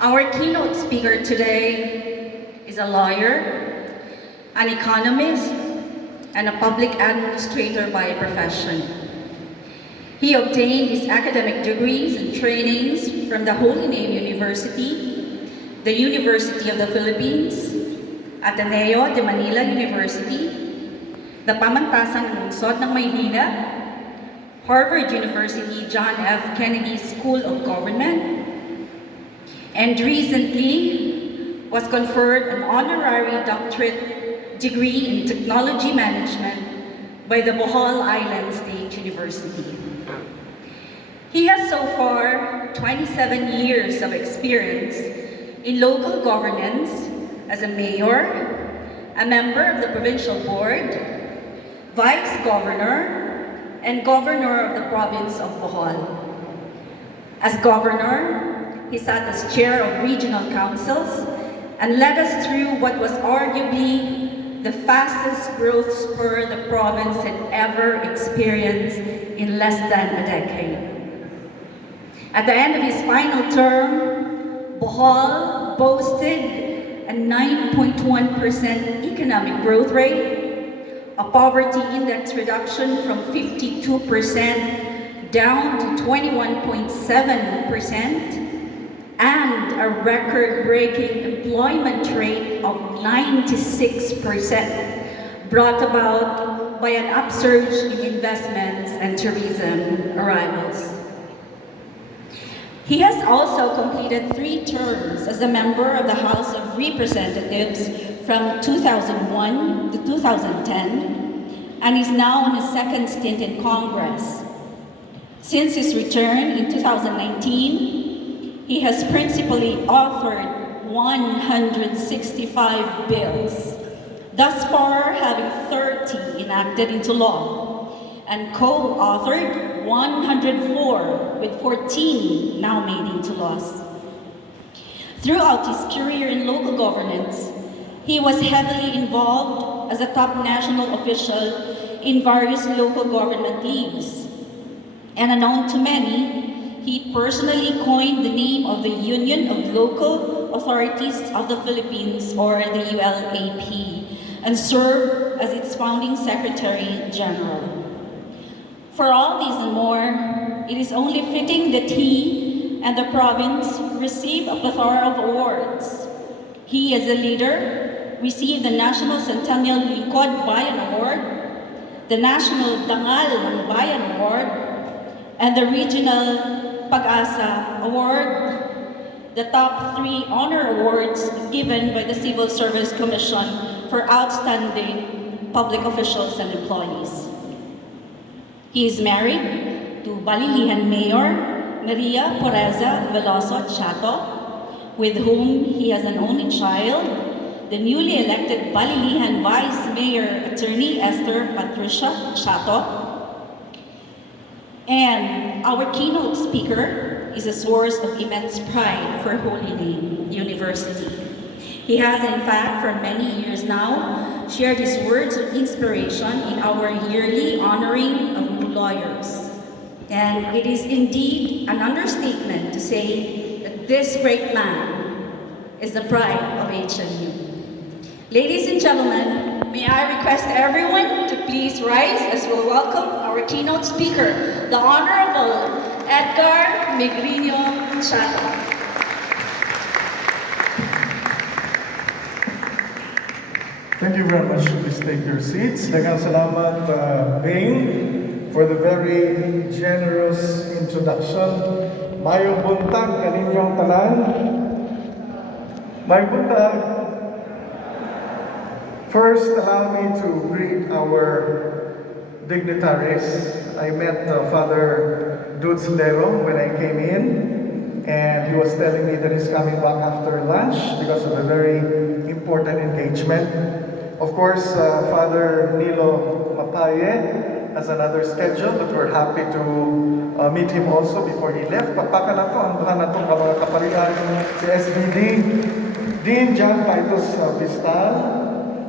Our keynote speaker today is a lawyer, an economist, and a public administrator by profession. He obtained his academic degrees and trainings from the Holy Name University, the University of the Philippines, Ateneo de Manila University, the Pamantasan ng Lungsod ng Maynila, Harvard University John F. Kennedy School of Government, and recently was conferred an honorary doctorate degree in technology management by the Bohol Island State University. He has so far 27 years of experience in local governance as a mayor, a member of the provincial board, vice governor, and governor of the province of Bohol. As governor, he sat as chair of regional councils and led us through what was arguably the fastest growth spur the province had ever experienced in less than a decade. At the end of his final term, Bohol boasted a 9.1% economic growth rate, a poverty index reduction from 52% down to 21.7%, and a record-breaking employment rate of 96%, brought about by an upsurge in investments and tourism arrivals. He has also completed 3 terms as a member of the House of Representatives from 2001 to 2010, and is now on his second stint in Congress. Since his return in 2019, he has principally authored 165 bills, thus far having 30 enacted into law, and co-authored 104, with 14 now made into laws. Throughout his career in local governance, he was heavily involved as a top national official in various local government leagues. And unknown to many, he personally coined the name of the Union of Local Authorities of the Philippines, or the ULAP, and served as its founding Secretary General. For all these and more, it is only fitting that he and the province receive a plethora of awards. He, as a leader, received the National Centennial Lingkod Bayan Award, the National Dangal ng Bayan Award, and the Regional Pag-asa Award, the top 3 honor awards given by the Civil Service Commission for outstanding public officials and employees. He is married to Balilihan Mayor Maria Poreza Veloso Chatto, with whom he has an only child, the newly elected Balilihan Vice Mayor Attorney Esther Patricia Chatto. And our keynote speaker is a source of immense pride for Holy Name University. He has, in fact, for many years now, shared his words of inspiration in our yearly honoring of new lawyers. And it is indeed an understatement to say that this great man is the pride of HNU. Ladies and gentlemen, may I request everyone to please rise as we welcome our keynote speaker, the Honorable Edgar Chatto. Thank you very much. Please take your seats. Daghang salamat, Bing, for the very generous introduction. Mayong buntag kaninyong tanan. Mayong buntag. First, allow me to greet our dignitaries. I met Father Ruel Lero when I came in, and he was telling me that he's coming back after lunch because of a very important engagement. Of course, Father Nilo Mapaye has another schedule, but we're happy to meet him also before he left. Pagpaka na to, ang na to mga kapalitan si SBD, Dean Vistal,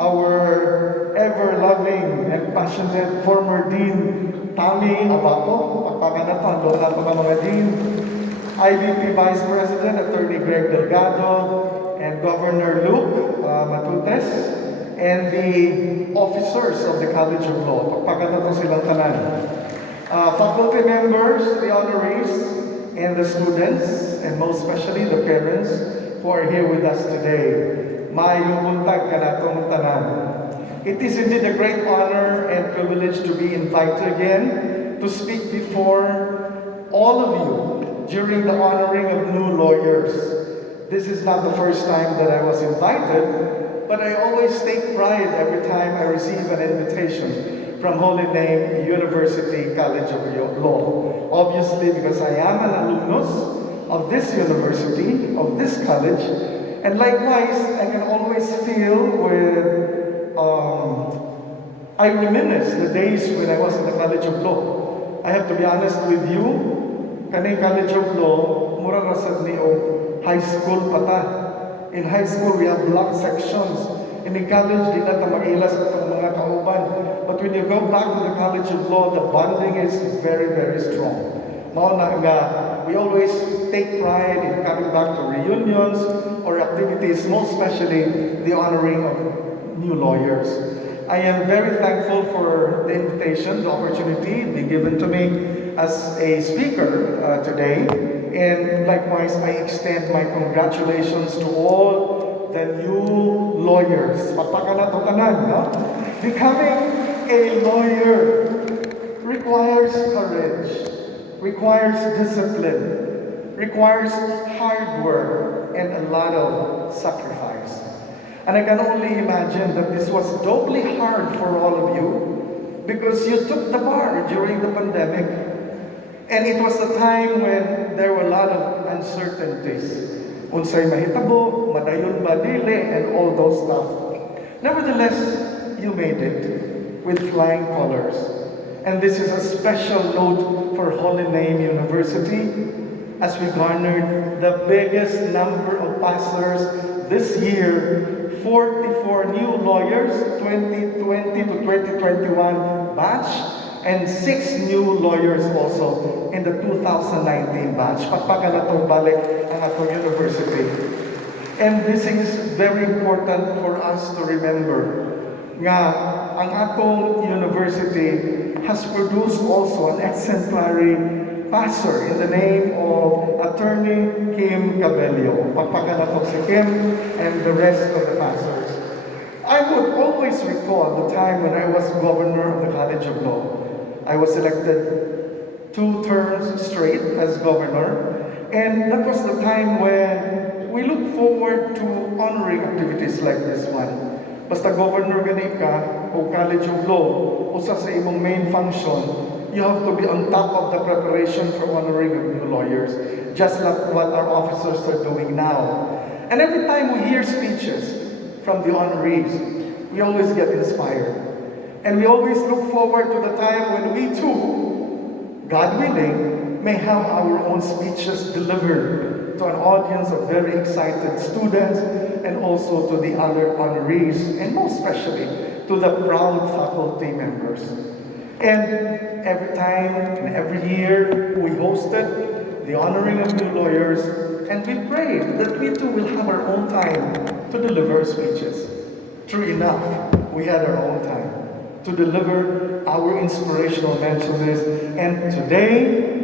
our ever-loving and passionate former Dean Abapo, pagpaka na to, ang mga Dean, IBP Vice President, Attorney Greg Delgado, and Governor Luke Matutes, and the officers of the College of Law. Pagpagana to silang tanan. Faculty members, the honorees, and the students, and most especially the parents who are here with us today. Maayong buntag kanatong tanan. It is indeed a great honor and privilege to be invited again to speak before all of you during the honoring of new lawyers. This is not the first time that I was invited, but I always take pride every time I receive an invitation from Holy Name University College of Law. Obviously, because I am an alumnus of this university, of this college, and likewise, I can always feel with I reminisce the days when I was in the College of Law. I have to be honest with you, kaning College of Law, murang rasad ni high school pata. In high school, we have block sections. In the college, di na tamagilas itong mga kauban. But when you go back to the College of Law, the bonding is very, very strong. Mao na nga, we always take pride in coming back to reunions or activities, most especially the honoring of new lawyers. I am very thankful for the invitation, the opportunity being given to me as a speaker today. And likewise, I extend my congratulations to all the new lawyers. Becoming a lawyer requires courage, requires discipline, requires hard work, and a lot of sacrifice. And I can only imagine that this was doubly hard for all of you because you took the bar during the pandemic. And it was a time when there were a lot of uncertainties. Unsay mahitabo, madayon ba dili, and all those stuff. Nevertheless, you made it with flying colors. And this is a special note for Holy Name University as we garnered the biggest number of passers this year. 44 new lawyers, 2020 to 2021 batch, and 6 new lawyers also in the 2019 batch. Pagpagan na itong balik ang atong university. And this is very important for us to remember nga ang atong university has produced also an exemplary passer in the name of Attorney Kim Cabello. Pagpagan na si Kim and the rest of the pastors. I would always recall the time when I was governor of the College of Law. I was elected 2 terms straight as governor, and that was the time when we look forward to honoring activities like this one. Basta governor gani ka o College of Law, usa sa imong main function, you have to be on top of the preparation for honoring of new lawyers, just like what our officers are doing now. And every time we hear speeches from the honorees, we always get inspired. And we always look forward to the time when we too, God willing, may have our own speeches delivered to an audience of very excited students and also to the other honorees, and most especially to the proud faculty members. And every time and every year we hosted the honoring of new lawyers, and we prayed that we too will have our own time to deliver speeches. True enough, we had our own time to deliver our inspirational messages, and today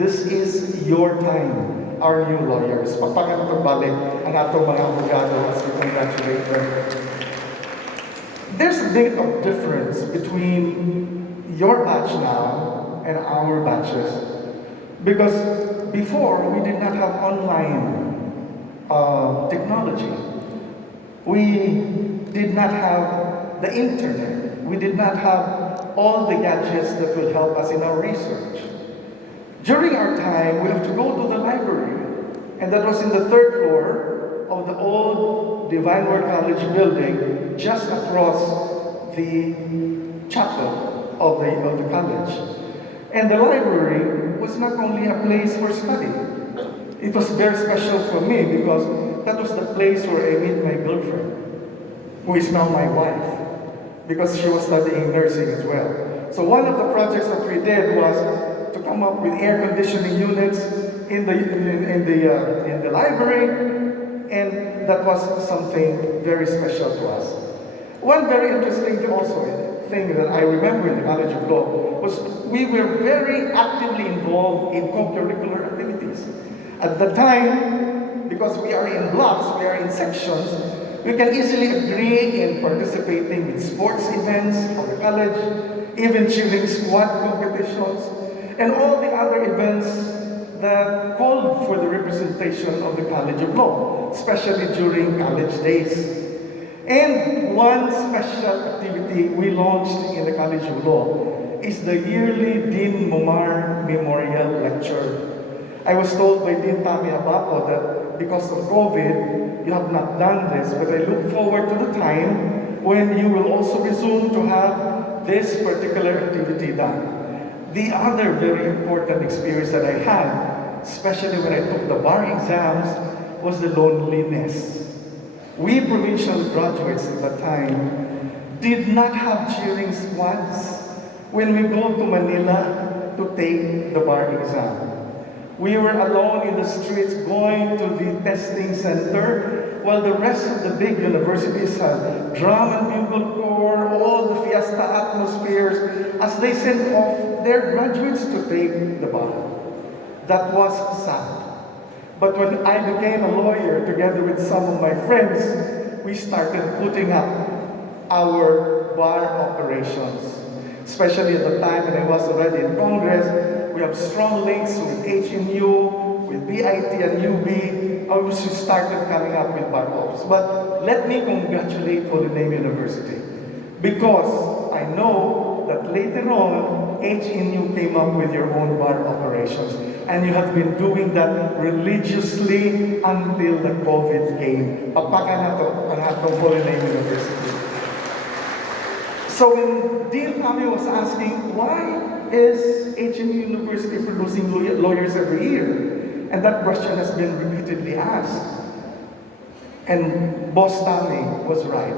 this is your time, our new lawyers. Pagpagan itong balik ang atong mga abogado as we congratulate them. There's a bit of difference between your batch now and our batches. Because before, we did not have online technology. We did not have the internet. We did not have all the gadgets that will help us in our research. During our time, we have to go to the library. And that was in the 3rd floor of the old Divine Word College building, just across the chapel of the college. And the library was not only a place for study. It was very special for me because that was the place where I met my girlfriend, who is now my wife, because she was studying nursing as well. So one of the projects that we did was to come up with air conditioning units in the library, and that was something very special to us. One very interesting thing that I remember in the College of Law was we were very actively involved in co-curricular activities. At the time, because we are in blocks, we are in sections, we can easily agree in participating in sports events of the college, even cheering squad competitions, and all the other events that called for the representation of the College of Law, especially during college days. And one special activity we launched in the College of Law is the yearly Dean Mumar Memorial Lecture. I was told by Dean Abapo that because of COVID, you have not done this, but I look forward to the time when you will also resume to have this particular activity done. The other very important experience that I had, especially when I took the bar exams, was the loneliness. We provincial graduates at that time did not have cheering squads when we go to Manila to take the bar exam. We were alone in the streets going to the testing center, while the rest of the big universities had drum and bugle corps, all the fiesta atmospheres, as they sent off their graduates to take the bar. That was sad. But when I became a lawyer, together with some of my friends, we started putting up our bar operations. Especially at the time when I was already in Congress, we have strong links with HMU, with BIT and UB, and we started coming up with bar ops. But let me congratulate Holy Name University, because I know that later on, HMU came up with your own bar operations. And you have been doing that religiously until the COVID came. Pagpaka na to, ang atong Holy Name University. So when Dean Kami was asking, why is HMU University producing lawyers every year? And that question has been repeatedly asked. And Boss Tami was right.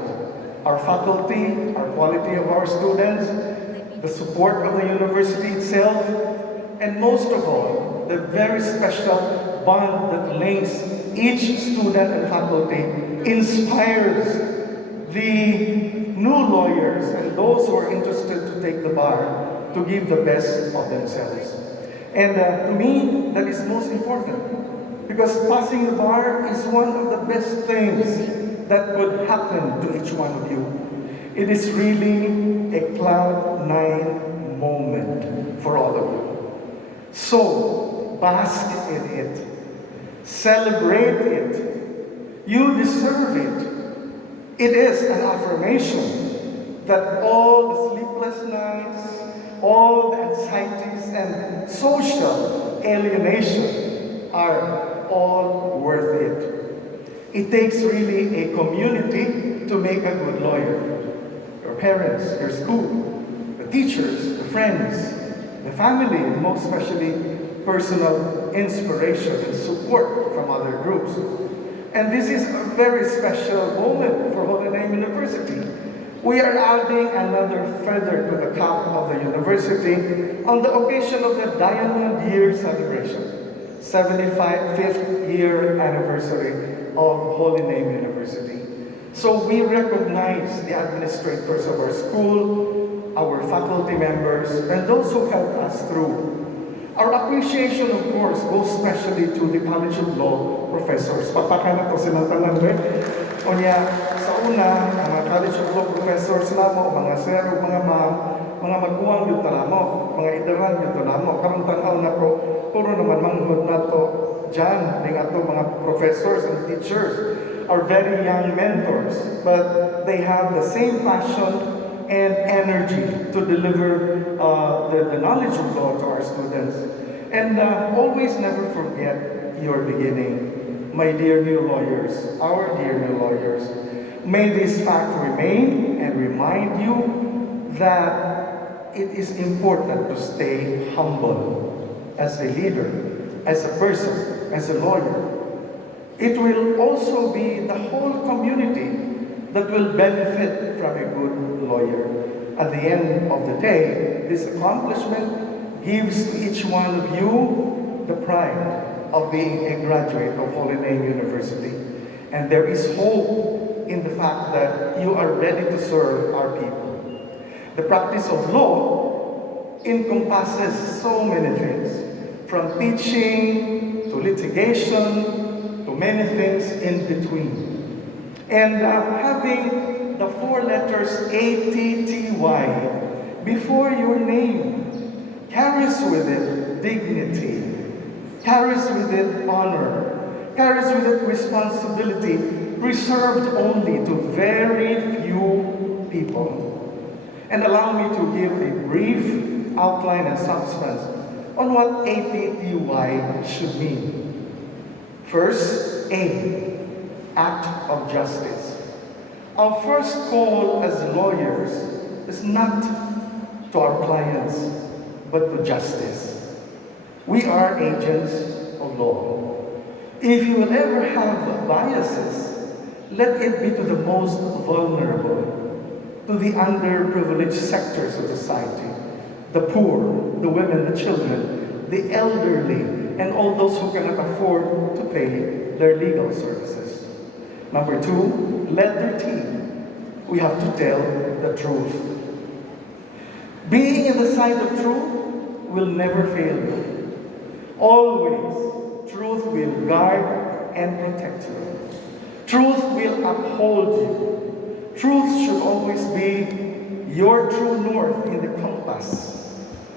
Our faculty, our quality of our students, the support of the university itself, and most of all, the very special bond that links each student and faculty inspires the new lawyers and those who are interested to take the bar to give the best of themselves. And to me, that is most important, because passing the bar is one of the best things that could happen to each one of you. It is really a cloud-9 moment for all of you. So, bask in it. Celebrate it. You deserve it. It is an affirmation that all the sleepless nights, all the anxieties and social alienation are all worth it. It takes really a community to make a good lawyer. Your parents, your school, the teachers, the friends, the family, and most especially personal inspiration and support from other groups. And this is a very special moment for Holy Name University. We are adding another feather to the cap of the university on the occasion of the Diamond Year celebration, 75th year anniversary of Holy Name University. So we recognize the administrators of our school, our faculty members, and those who helped us through. Our appreciation, of course, goes especially to the College of Law professors. Papaka na to silang tanan, o niya, sa una, mga College of Law professors namo, mga sir, mga ma'am, mga maguwang yun talamo, mga idaran yun talamo. Karong tanaw na ko, puro naman manghod na to dyan, ning ato mga professors and teachers are very young mentors, but they have the same passion and energy to deliver the knowledge of law to our students. And always never forget your beginning, my dear new lawyers, our dear new lawyers. May this fact remain and remind you that it is important to stay humble as a leader, as a person, as a lawyer. It will also be the whole community that will benefit from a good lawyer. At the end of the day, this accomplishment gives to each one of you the pride of being a graduate of Holy Name University. And there is hope in the fact that you are ready to serve our people. The practice of law encompasses so many things, from teaching to litigation to many things in between. And having the 4 letters ATTY before your name carries with it dignity, carries with it honor, carries with it responsibility reserved only to very few people. And allow me to give a brief outline and substance on what ATTY should mean. First, A, act of justice. Our first call as lawyers is not to our clients, but to justice. We are agents of law. If you will ever have biases, let it be to the most vulnerable, to the underprivileged sectors of society, the poor, the women, the children, the elderly, and all those who cannot afford to pay their legal services. Number 2, letter T. We have to tell the truth. Being in the side of truth will never fail you. Always, truth will guard and protect you. Truth will uphold you. Truth should always be your true north in the compass.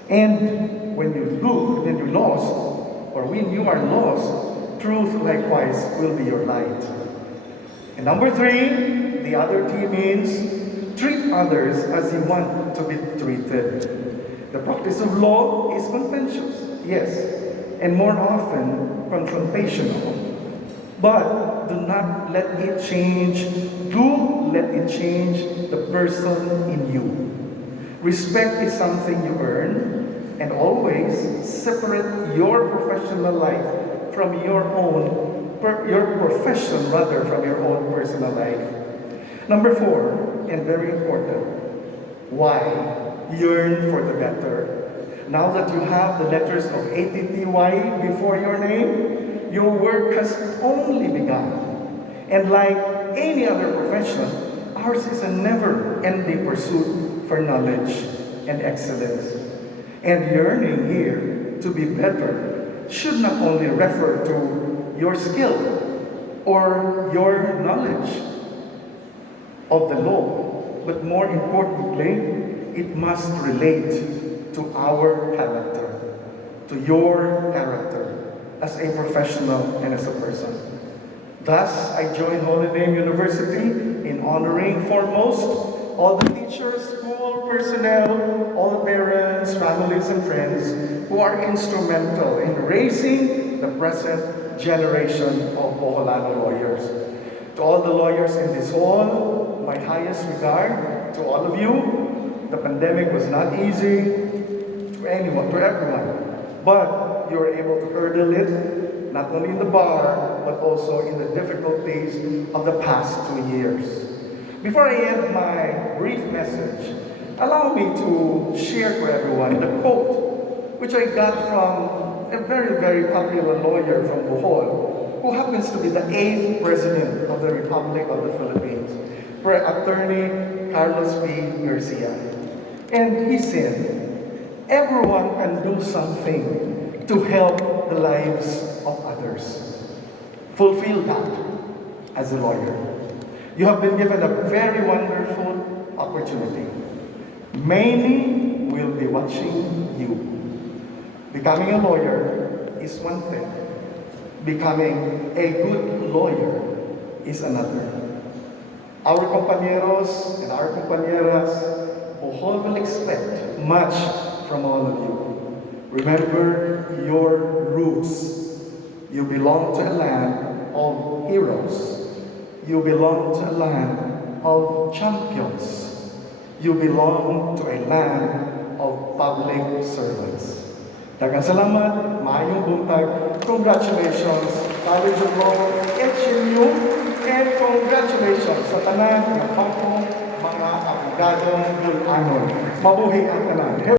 And when you're lost, or when you are lost, truth likewise will be your light. And number 3, the other T means treat others as you want to be treated. The practice of law is contentious, yes, and more often confrontational. But do not let it change, do let it change the person in you. Respect is something you earn, and always separate your professional life from your profession rather from your own personal life. Number 4, and very important, why? Yearn for the better. Now that you have the letters of ATTY before your name, your work has only begun. And like any other profession, ours is a never-ending pursuit for knowledge and excellence. And yearning here to be better should not only refer to your skill or your knowledge of the law, but more importantly, it must relate to our character, to your character as a professional and as a person. Thus, I joined Holy Name University in honoring foremost all the teachers, school personnel, all the parents, families, and friends who are instrumental in raising the present generation of Bol-anon lawyers. To all the lawyers in this hall, my highest regard to all of you. The pandemic was not easy to anyone, to everyone, but you were able to hurdle it, not only in the bar, but also in the difficulties of the past 2 years. Before I end my brief message, allow me to share to everyone the quote, which I got from a very, very popular lawyer from Bohol, who happens to be the 8th President of the Republic of the Philippines, Attorney Carlos P. Garcia. And he said, everyone can do something to help the lives of others. Fulfill that as a lawyer. You have been given a very wonderful opportunity. Many will be watching you. Becoming a lawyer is one thing. Becoming a good lawyer is another. Our compañeros and our compañeras, Bohol will expect much from all of you. Remember your roots. You belong to a land of heroes. You belong to a land of champions. You belong to a land of public servants. Daghang salamat, maayong buntag. Congratulations, College of Law, HMU, and congratulations sa tanan ng mga abogadong Bol-anon. Mabuhay ang tanan.